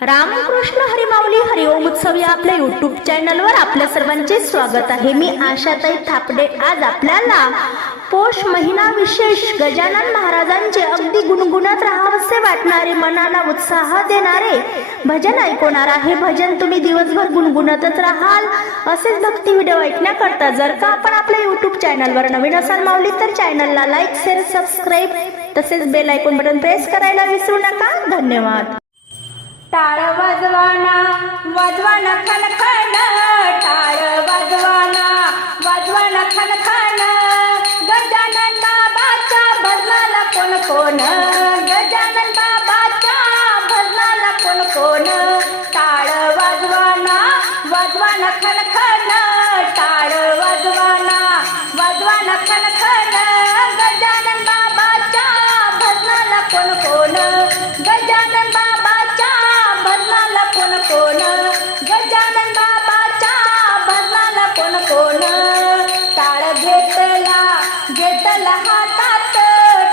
रामकृष्ण हरिमाऊली हरिओम उत्सव या आपल्या युट्यूब चॅनलवर आपल्या सर्वांचे स्वागत आहे. मी आशाताई थापडे. आज आपल्याला पोष महिना विशेष गजानन महाराजांचे अगदी गुणगुणत राहावसे वाटणारे मनाला उत्साह देणारे भजन ऐकवणार आहे. भजन तुम्ही दिवसभर गुणगुणतच राहाल असेच भक्ती व्हिडिओ ऐकण्याकरता जर का आपण आपल्या युट्यूब चॅनलवर नवीन असाल माऊली तर चॅनलला लाईक शेअर सबस्क्राईब तसेच बेल ऐकून बटन प्रेस करायला विसरू नका. धन्यवाद. टाळ वाजवाना वाजवाना खनखन टाळ वाजवाना वाजवाना खनखन. गजानन बाबाच्या भजनाला कोण कोण? गजानन बाबाच्या भजनाला कोण कोण? टाळ वाजवाना वाजवाना खनखन. भजनाला कोण? कोण टाळ घेतला घेतला हातात.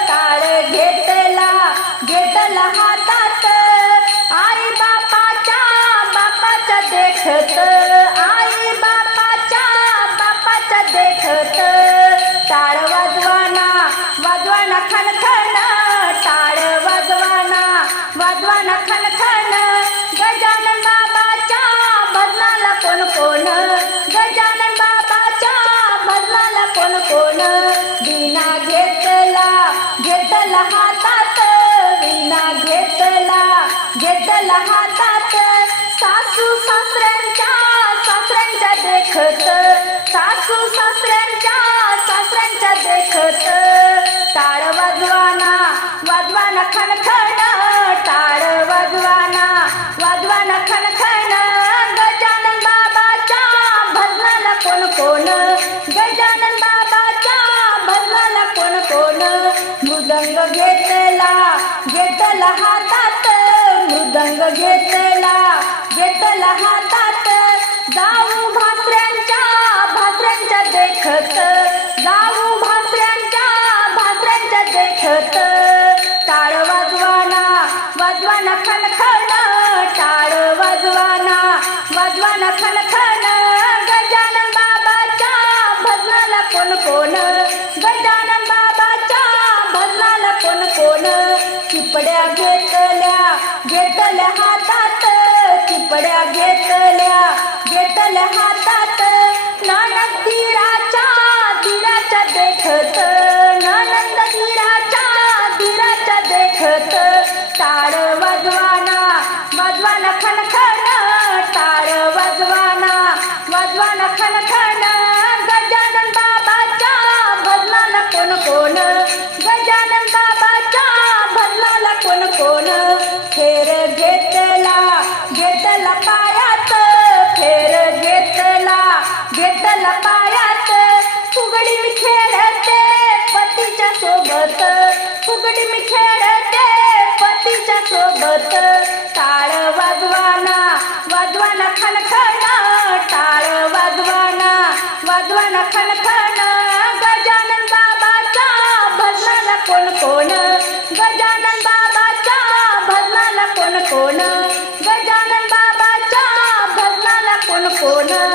टाळ घेतला घेतला हातात. आई बापाच्या बापाच्या देखत. आई बापाच्या बापाच्या देखत. टाळ वाजवाना वाजवाना खणखण. टाळ वाजवाना वाजवाना खणखण. गजानन बाबाच्या भजनाला कोण कोण? मृदंग घेतला घेतला हातात. मृदंग घेतला घेतला हातात. जाऊ भाकऱ्यांच्या भाकऱ्यांच्या देखत. जाऊ भाकऱ्यांच्या भाकऱ्यांच्या देखत. टाळ वाजवाना वाजवाना खणखण. टाळ वाजवाना वाजवाना खणखण. गजानन बाबाच्या भजनाला कोण कोण? गजानन ಪಡಗತಲ ಗೆದ್ದಲ ಹಾ फेर घेतला घेतला पायात फेर घेतला घेतला पायात. फुगडी मी खेळते पतीच्या सोबत फुगडी मी खेळते पतीच्या सोबत. टाळ वाजवाना वाजवाना खणखण टाळ वाजवाना वाजवाना खणखण. गजानन बाबाचा भजनाला कोण कोण कोण? गजानन बाबाच्या भजनाला कोण कोण?